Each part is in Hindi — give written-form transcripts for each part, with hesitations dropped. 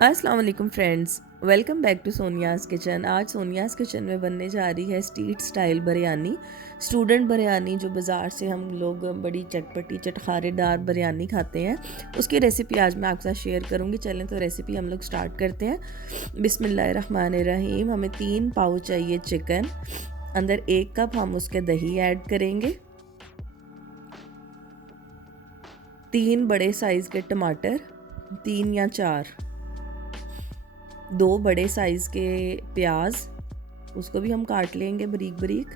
अस्सलाम वालेकुम friends, welcome back to Sonia's kitchen. आज सोनियाज़ किचन में बनने जा रही है street style biryani, student biryani, जो बाज़ार से हम लोग बड़ी चटपटी चटखारेदार बिरयानी खाते हैं। उसकी रेसिपी आज मैं आपके साथ शेयर करूंगी। चलें तो रेसिपी हम लोग स्टार्ट करते हैं। बिस्मिल्लाहिर्रहमानिर्रहीम। हमें 3 पाव चाहिए चिकन, अंदर 1 कप हम उसके दही ऐड करेंगे, 3 बड़े साइज़ के टमाटर, 3 या 4, 2 बड़े साइज़ के प्याज, उसको भी हम काट लेंगे बारीक बारीक,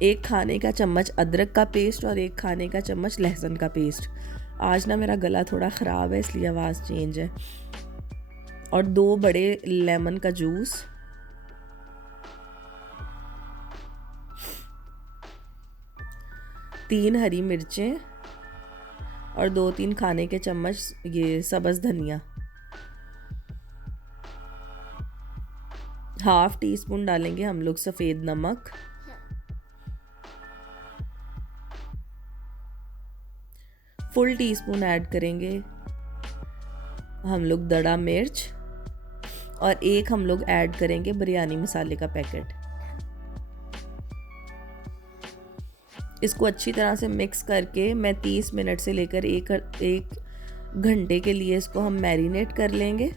1 खाने का चम्मच अदरक का पेस्ट और 1 खाने का चम्मच लहसुन का पेस्ट। आज ना मेरा गला थोड़ा ख़राब है इसलिए आवाज़ चेंज है। और 2 बड़े लेमन का जूस, 3 हरी मिर्चें और 2-3 खाने के चम्मच ये सब्ज़ धनिया। 1/2 टीस्पून डालेंगे हम लोग सफ़ेद नमक, फुल टीस्पून ऐड करेंगे हम लोग दड़ा मिर्च, और 1 हम लोग ऐड करेंगे बिरयानी मसाले का पैकेट। इसको अच्छी तरह से मिक्स करके मैं 30 मिनट से लेकर एक घंटे के लिए इसको हम मैरिनेट कर लेंगे।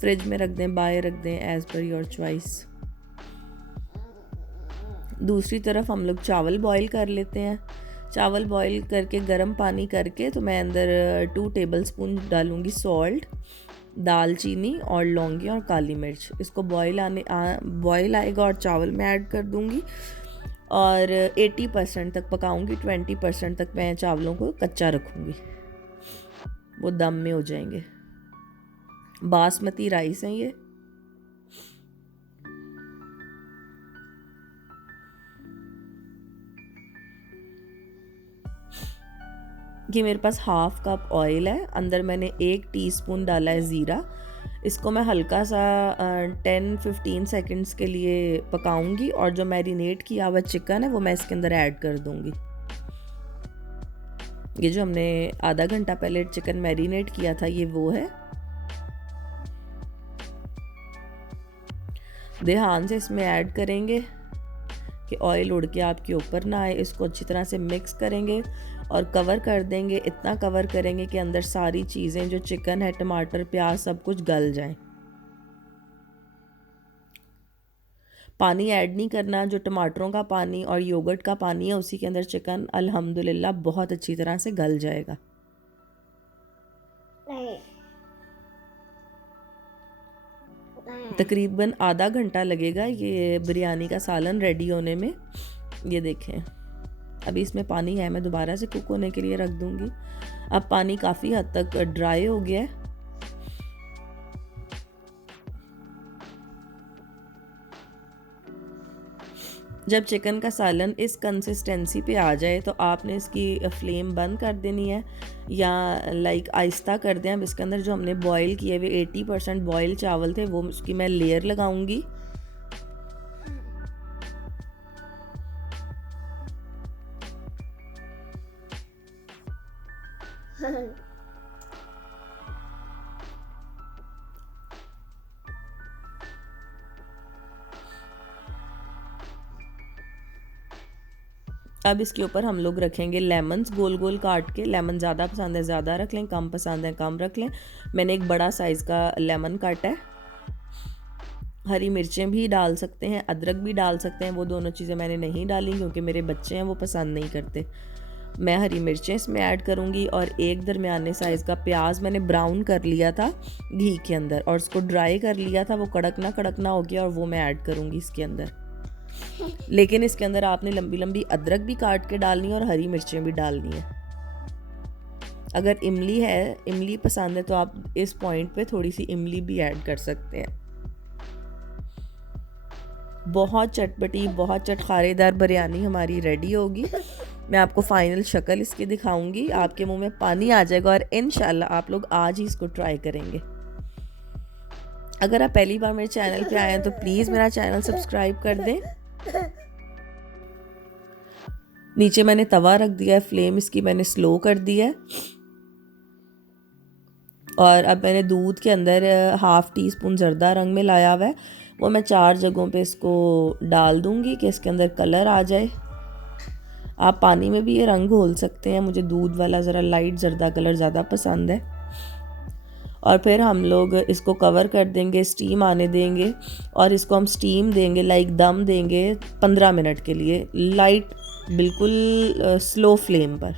फ्रिज में रख दें, बाहर रख दें, एज़ पर योर चॉइस। दूसरी तरफ हम लोग चावल बॉईल कर लेते हैं। चावल बॉईल करके गर्म पानी करके तो मैं अंदर 2 टेबलस्पून डालूँगी सॉल्ट, दालचीनी और लौंगी और काली मिर्च। इसको बॉईल आएगा और चावल में ऐड कर दूँगी और 80% तक पकाऊंगी। 20% तक मैं चावलों को कच्चा रखूँगी, वो दम में हो जाएंगे। बासमती राइस है ये। ये मेरे पास 1/2 कप ऑयल है, अंदर मैंने 1 टीस्पून डाला है ज़ीरा। इसको मैं हल्का सा 10-15 सेकंड्स के लिए पकाऊंगी और जो मैरिनेट किया हुआ चिकन है वो मैं इसके अंदर ऐड कर दूंगी। ये जो हमने आधा घंटा पहले चिकन मैरिनेट किया था ये वो है। ध्यान से इसमें ऐड करेंगे कि ऑयल उड़ के आपके ऊपर ना आए। इसको अच्छी तरह से मिक्स करेंगे और कवर कर देंगे। इतना कवर करेंगे कि अंदर सारी चीज़ें, जो चिकन है, टमाटर, प्याज, सब कुछ गल जाए। पानी ऐड नहीं करना। जो टमाटरों का पानी और योगर्ट का पानी है उसी के अंदर चिकन अल्हम्दुलिल्लाह बहुत अच्छी तरह से गल जाएगा। तकरीबन आधा घंटा लगेगा ये बिरयानी का सालन रेडी होने में। ये देखें, अभी इसमें पानी है, मैं दोबारा से कुक होने के लिए रख दूंगी। अब पानी काफ़ी हद तक ड्राई हो गया है। जब चिकन का सालन इस कंसिस्टेंसी पे आ जाए तो आपने इसकी फ्लेम बंद कर देनी है या आहिस्ता कर दें। अब इसके अंदर जो हमने बॉईल किए हुए 80% बॉयल चावल थे वो उसकी मैं लेयर लगाऊंगी। अब इसके ऊपर हम लोग रखेंगे लेमन्स गोल गोल काट के। लेमन ज़्यादा पसंद है ज़्यादा रख लें, कम पसंद है कम रख लें। मैंने एक बड़ा साइज़ का लेमन काटा है। हरी मिर्चें भी डाल सकते हैं, अदरक भी डाल सकते हैं। वो दोनों चीज़ें मैंने नहीं डाली क्योंकि मेरे बच्चे हैं वो पसंद नहीं करते। मैं हरी मिर्चें इसमें ऐड करूँगी और एक दरमियाने साइज़ का प्याज मैंने ब्राउन कर लिया था घी के अंदर और उसको ड्राई कर लिया था। वो कड़क ना हो गया और वो मैं ऐड करूँगी इसके अंदर। लेकिन इसके अंदर आपने लंबी लंबी अदरक भी काट के डालनी है और हरी मिर्चें भी डालनी है। अगर इमली पसंद है तो आप इस पॉइंट पे थोड़ी सी इमली भी ऐड कर सकते हैं। बहुत चटपटी, बहुत चटखारेदार बिरयानी हमारी रेडी होगी। मैं आपको फाइनल शक्ल इसकी दिखाऊंगी, आपके मुंह में पानी आ जाएगा और इंशाल्लाह आप लोग आज ही इसको ट्राई करेंगे। अगर आप पहली बार मेरे चैनल पे आए हैं तो प्लीज़ मेरा चैनल सब्सक्राइब कर दें। नीचे मैंने तवा रख दिया है, फ्लेम इसकी मैंने स्लो कर दी है। और अब मैंने दूध के अंदर हाफ़ टी स्पून ज़र्दा रंग में लाया हुआ है, वो मैं 4 जगहों पे इसको डाल दूँगी कि इसके अंदर कलर आ जाए। आप पानी में भी ये रंग घोल सकते हैं, मुझे दूध वाला ज़रा लाइट ज़र्दा कलर ज़्यादा पसंद है। और फिर हम लोग इसको कवर कर देंगे, स्टीम आने देंगे और इसको हम स्टीम देंगे, लाइक दम देंगे 15 मिनट के लिए, लाइट बिल्कुल स्लो फ्लेम पर।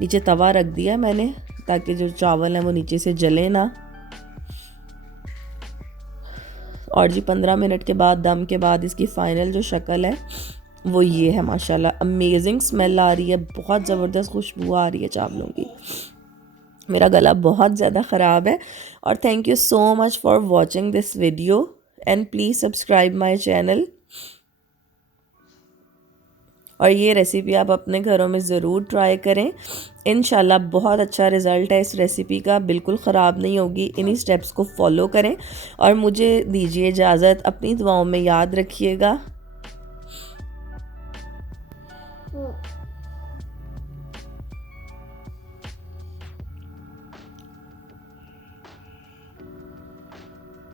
नीचे तवा रख दिया मैंने ताकि जो चावल हैं वो नीचे से जले ना। और जी 15 मिनट के बाद, दम के बाद इसकी फ़ाइनल जो शक्ल है वो ये है। माशाल्लाह अमेजिंग स्मेल आ रही है, बहुत ज़बरदस्त खुशबू आ रही है चावलों की। मेरा गला बहुत ज़्यादा ख़राब है। और thank you so much for watching this video and please subscribe my channel. और ये रेसिपी आप अपने घरों में ज़रूर ट्राई करें, इंशाल्लाह बहुत अच्छा रिज़ल्ट है इस रेसिपी का, बिल्कुल ख़राब नहीं होगी। इन्हीं स्टेप्स को फॉलो करें और मुझे दीजिए इजाज़त। अपनी दुआओं में याद रखिएगा।